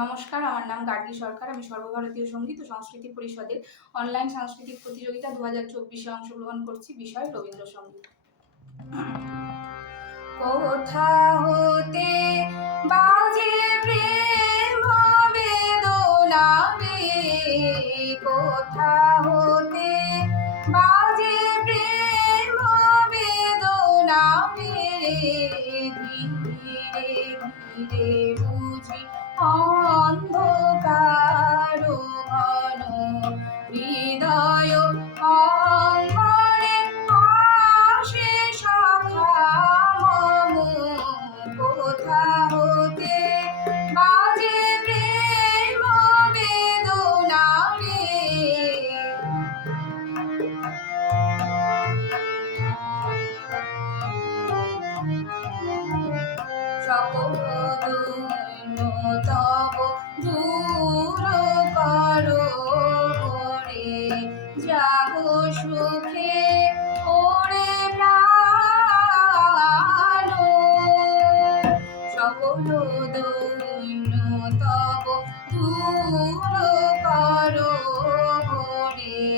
নমস্কার, আমার নাম গার্গী সরকার। আমি সর্বভারতীয় সঙ্গীত ও সংস্কৃতি পরিষদের অনলাইন সাংস্কৃতিক প্রতিযোগিতা 2024-এ অংশগ্রহণ করছি। বিষয় রবীন্দ্রসঙ্গীত। কোথা হতে বাজে প্রেম বেদনা রে, কোথা হতে বাজে প্রেম বেদনা রে, ধীরে ধীরে বুঝি অন্ধকার ঘন হৃদয় অঙ্গনে আসে সখা মম, কোথা হতে বাজে প্রেম বেদনা রে। সকল দৈন্য তব দূর করো রে, জাগো সুখে ওরে প্রাণ। সকল দৈন্য তব দূর করো রে,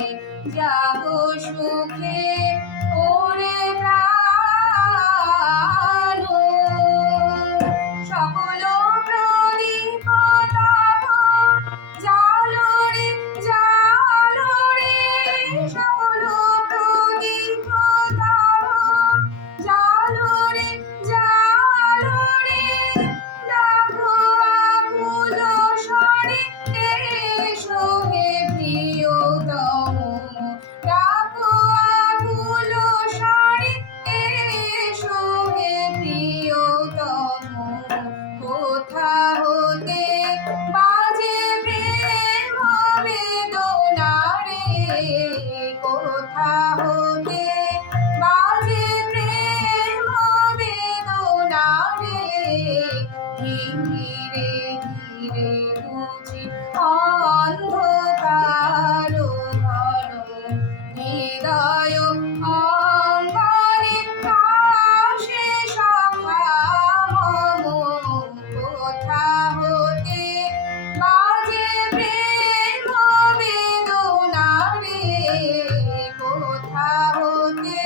জাগো সুখে ওরে প্রাণ। সকল প্রদীপ তব জালো রে, জালো রে, সকল প্রদীপ তব জালো রে, জালো রে, ডাকো আকুল স্বরে এসো হে প্রিয়তম, ডাকো আকুল স্বরে এসো হে প্রিয়তম। কোথা হতে বাজে প্রেম বেদনা রে, কোথা হতে বাজে প্রেম বেদনা রে, ধীরে ধীরে বুঝি অন্ধকার ঘন হৃদয় অঙ্গনে আসে সখা মম, কোথা হতে বাজে প্রেম বেদনা রে, কোথা হতে